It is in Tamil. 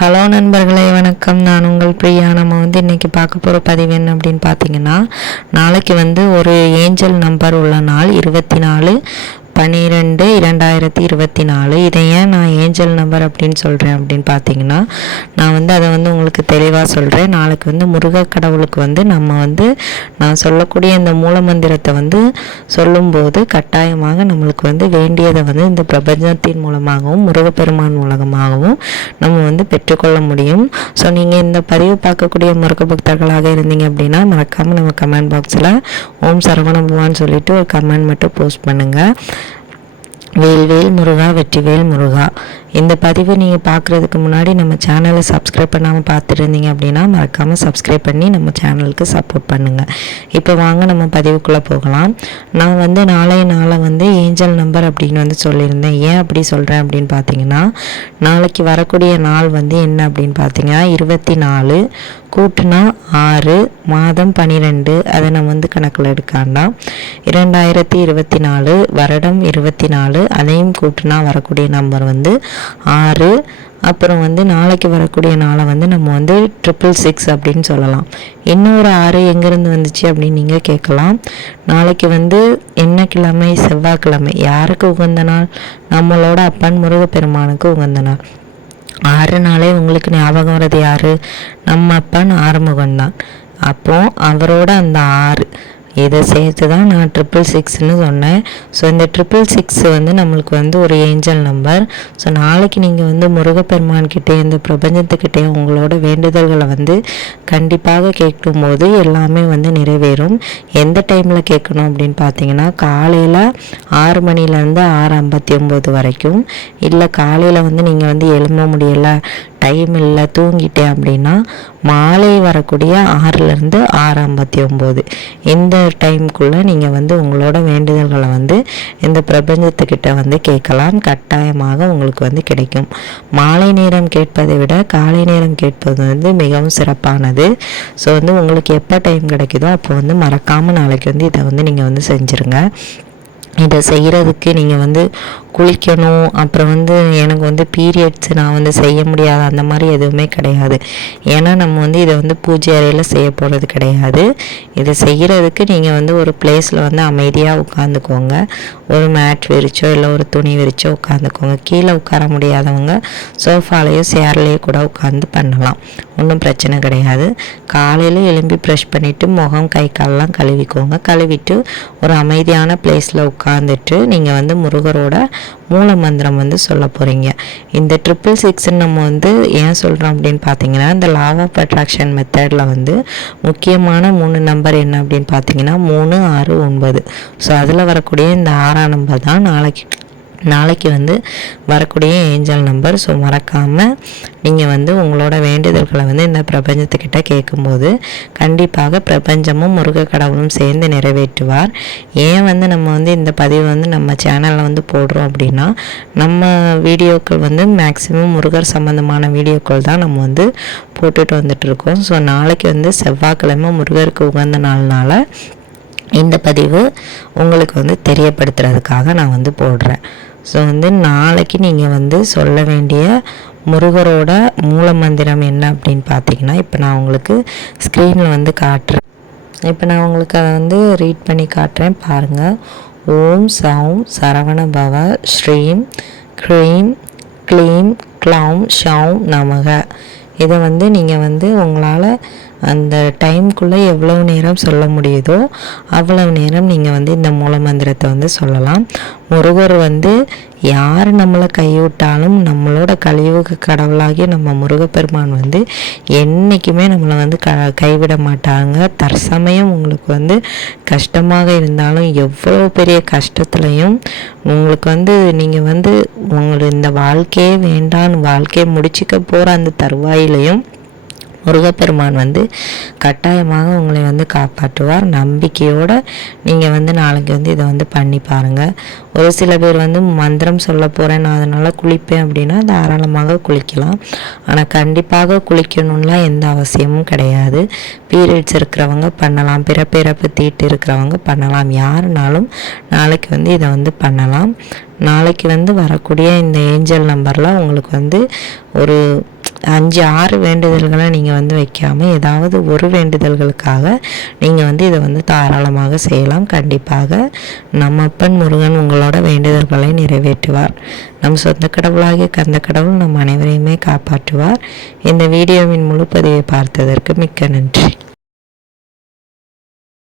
ஹலோ நண்பர்களே, வணக்கம். நான் உங்கள் பிரியா. நம்ம இன்றைக்கி பார்க்க போகிற பதிவு என்ன அப்படின்னு பார்த்தீங்கன்னா, நாளைக்கு ஒரு ஏஞ்சல் நம்பர் உள்ள நாள் 24/12/2024. இதை ஏன் நான் ஏஞ்சல் நம்பர் அப்படின்னு சொல்கிறேன் அப்படின்னு பார்த்தீங்கன்னா, நான் அதை உங்களுக்கு தெளிவாக சொல்கிறேன். நாளைக்கு முருகக் கடவுளுக்கு நம்ம நான் சொல்லக்கூடிய இந்த மூலமந்திரத்தை சொல்லும்போது கட்டாயமாக நம்மளுக்கு வேண்டியதை இந்த பிரபஞ்சத்தின் மூலமாகவும் முருகப்பெருமான் மூலமாகவும் நம்ம பெற்றுக்கொள்ள முடியும். ஸோ நீங்கள் இந்த பதிவு பார்க்கக்கூடிய முருக பக்தர்களாக இருந்தீங்க அப்படின்னா மறக்காமல் நம்ம கமெண்ட் பாக்ஸில் ஓம் சரவண பவான்னு சொல்லிட்டு ஒரு கமெண்ட் மட்டும் போஸ்ட் பண்ணுங்கள். வேல்வேல் முருகா, வெற்றிவேல் முருகா. இந்த பதிவு நீங்கள் பார்க்குறதுக்கு முன்னாடி நம்ம சேனலை சப்ஸ்கிரைப் பண்ணாமல் பார்த்துருந்தீங்க அப்படின்னா மறக்காமல் சப்ஸ்கிரைப் பண்ணி நம்ம சேனலுக்கு சப்போர்ட் பண்ணுங்கள். இப்போ வாங்க நம்ம பதிவுக்குள்ளே போகலாம். நான் நாளைய நாளை ஏஞ்சல் நம்பர் அப்படின்னு சொல்லியிருந்தேன். ஏன் அப்படி சொல்கிறேன் அப்படின்னு பார்த்தீங்கன்னா, நாளைக்கு வரக்கூடிய நாள் என்ன அப்படின்னு பார்த்தீங்கன்னா 24 கூட்டுனா 6 மாதம் 12. அதை நம்ம கணக்கில் எடுக்காண்டாம். 2024 வருடம் 24, அதையும் கூட்டுனா வரக்கூடிய நம்பர் 6. அப்புறம் நாளைக்கு வரக்கூடிய நாளை நம்ம 666 அப்படின்னு சொல்லலாம். இன்னொரு 6 எங்கேருந்து வந்துச்சு அப்படின்னு நீங்கள் கேட்கலாம். நாளைக்கு என்ன கிழமை? செவ்வாய்க்கிழமை. யாருக்கு உகந்த நாள்? நம்மளோட அப்பன் முருகப்பெருமானுக்கு உகந்த நாள். 6 நாளே உங்களுக்கு ஞாபகம் வர்றது யார்? நம்ம அப்பன் ஆறுமுகம்தான். அப்போது அவரோட அந்த 6 இதை சேர்த்து தான் நான் 666ன்னு சொன்னேன். ஸோ இந்த 666 நம்மளுக்கு ஒரு ஏஞ்சல் நம்பர். ஸோ நாளைக்கு நீங்கள் முருகப்பெருமான்கிட்டே இந்த பிரபஞ்சத்துக்கிட்டே உங்களோட வேண்டுதல்களை கண்டிப்பாக கேட்கும்போது எல்லாமே நிறைவேறும். எந்த டைமில் கேட்கணும் அப்படின்னு பார்த்தீங்கன்னா, காலையில் 6 மணிலேருந்து 6:59 வரைக்கும். இல்லை காலையில் நீங்கள் எழும்ப முடியலை, டைம் இல்லை, தூங்கிட்டேன் அப்படின்னா மாலை வரக்கூடிய 6லேருந்து 6:59 இந்த டைமுக்குள்ளே நீங்கள் உங்களோட வேண்டுதல்களை இந்த பிரபஞ்சத்துக்கிட்ட கேட்கலாம். கட்டாயமாக உங்களுக்கு கிடைக்கும். மாலை நேரம் கேட்பதை விட காலை நேரம் கேட்பது மிகவும் சிறப்பானது. ஸோ உங்களுக்கு எப்போ டைம் கிடைக்குதோ அப்போ மறக்காமல் நாளைக்கு இதை நீங்கள் செஞ்சுருங்க. இதை செய்கிறதுக்கு நீங்கள் குளிக்கணும், அப்புறம் எனக்கு பீரியட்ஸ் நான் செய்ய முடியாது அந்த மாதிரி எதுவுமே கிடையாது. ஏன்னா நம்ம இதை பூஜை அறையில் செய்ய போகிறது கிடையாது. இதை செய்கிறதுக்கு நீங்கள் ஒரு பிளேஸில் அமைதியாக உட்காந்துக்கோங்க. ஒரு மேட் விரிச்சோ இல்லை ஒரு துணி விரிச்சோ உட்காந்துக்கோங்க. கீழே உட்கார முடியாதவங்க சோஃபாலேயோ சேர்லேயோ கூட உட்காந்து பண்ணலாம், ஒன்றும் பிரச்சனை கிடையாது. காலையில் எழும்பி ப்ரஷ் பண்ணிவிட்டு முகம் கை காலெலாம் கழுவிக்கோங்க. கழுவிட்டு ஒரு அமைதியான பிளேஸில் உட்காந்துட்டு நீங்கள் முருகரோட மூல மந்திரம் சொல்ல போகிறீங்க. இந்த 666 நம்ம ஏன் சொல்கிறோம் அப்படின்னு பார்த்தீங்கன்னா, இந்த லா ஆஃப் அட்ராக்ஷன் மெத்தடில் முக்கியமான 3 நம்பர் என்ன அப்படின்னு பார்த்தீங்கன்னா 3, 6, 9. ஸோ அதில் வரக்கூடிய இந்த 6ஆம் நம்பர் தான் நாளைக்கு வரக்கூடிய ஏஞ்சல் நம்பர். ஸோ மறக்காமல் நீங்கள் உங்களோட வேண்டுதல்களை இந்த பிரபஞ்சத்துக்கிட்ட கேட்கும்போது கண்டிப்பாக பிரபஞ்சமும் முருக கடவுளும் சேர்ந்து நிறைவேற்றுவார். ஏன் நம்ம இந்த பதிவு நம்ம சேனலில் போடுறோம் அப்படின்னா, நம்ம வீடியோக்கள் மேக்ஸிமம் முருகர் சம்மந்தமான வீடியோக்கள் தான் நம்ம போட்டுட்டு வந்துட்டுருக்கோம். ஸோ நாளைக்கு செவ்வாய்க்கிழமை முருகருக்கு உகந்த நாள்னால இந்த பதிவு உங்களுக்கு தெரியப்படுத்துறதுக்காக நான் போடுறேன். ஸோ நாளைக்கு நீங்கள் சொல்ல வேண்டிய முருகரோட மூல மந்திரம் என்ன அப்படின்னு பார்த்தீங்கன்னா, இப்போ நான் உங்களுக்கு ஸ்க்ரீனில் காட்டுறேன். இப்போ நான் உங்களுக்கு அதை ரீட் பண்ணி காட்டுறேன், பாருங்கள். ஓம் சௌம் சரவண பவ ஸ்ரீம் க்ரீம் க்ளீம் க்ளௌம் ஷௌம் நமக. இதை நீங்கள் உங்களால் அந்த டைமுக்குள்ளே எவ்வளோ நேரம் சொல்ல முடியுதோ அவ்வளவு நேரம் நீங்கள் இந்த மூலமந்திரத்தை சொல்லலாம். முருகர் யார் நம்மளை கைவிட்டாலும் நம்மளோட கலியுக கடவுளாகிய நம்ம முருகப்பெருமான் என்றைக்குமே நம்மளை கைவிட மாட்டாங்க. தற்சமயம் உங்களுக்கு கஷ்டமாக இருந்தாலும், எவ்வளோ பெரிய கஷ்டத்துலையும் உங்களுக்கு நீங்கள் உங்களுக்கு இந்த வாழ்க்கையே வேண்டான்னு வாழ்க்கையை முடிச்சிக்க போகிற அந்த தருவாயிலையும் முருகப்பெருமான் கட்டாயமாக உங்களை காப்பாற்றுவார். நம்பிக்கையோடு நீங்கள் நாளைக்கு இதை பண்ணி பாருங்கள். ஒரு சில பேர் மந்திரம் சொல்ல போகிறேன், நான் அதனால் குளிப்பேன் அப்படின்னா தாராளமாக குளிக்கலாம். ஆனால் கண்டிப்பாக குளிக்கணும்லாம் எந்த அவசியமும் கிடையாது. பீரியட்ஸ் இருக்கிறவங்க பண்ணலாம், பிறப்பு தீட்டு இருக்கிறவங்க பண்ணலாம். யாருனாலும் நாளைக்கு இதை பண்ணலாம். நாளைக்கு வரக்கூடிய இந்த ஏஞ்சல் நம்பரில் உங்களுக்கு ஒரு 5 6 வேண்டுதல்களை நீங்கள் வந்து வைக்காமல் ஏதாவது ஒரு வேண்டுதல்களுக்காக நீங்கள் வந்து இதை வந்து தாராளமாக செய்யலாம். கண்டிப்பாக நம்ம அப்பன் முருகன் உங்களோட வேண்டுதல்களை நிறைவேற்றுவார். நம் சொந்த கடவுளாகிய கந்த கடவுள் நம் அனைவரையுமே காப்பாற்றுவார். இந்த வீடியோவின் முழு பதிவை பார்த்ததற்கு மிக்க நன்றி.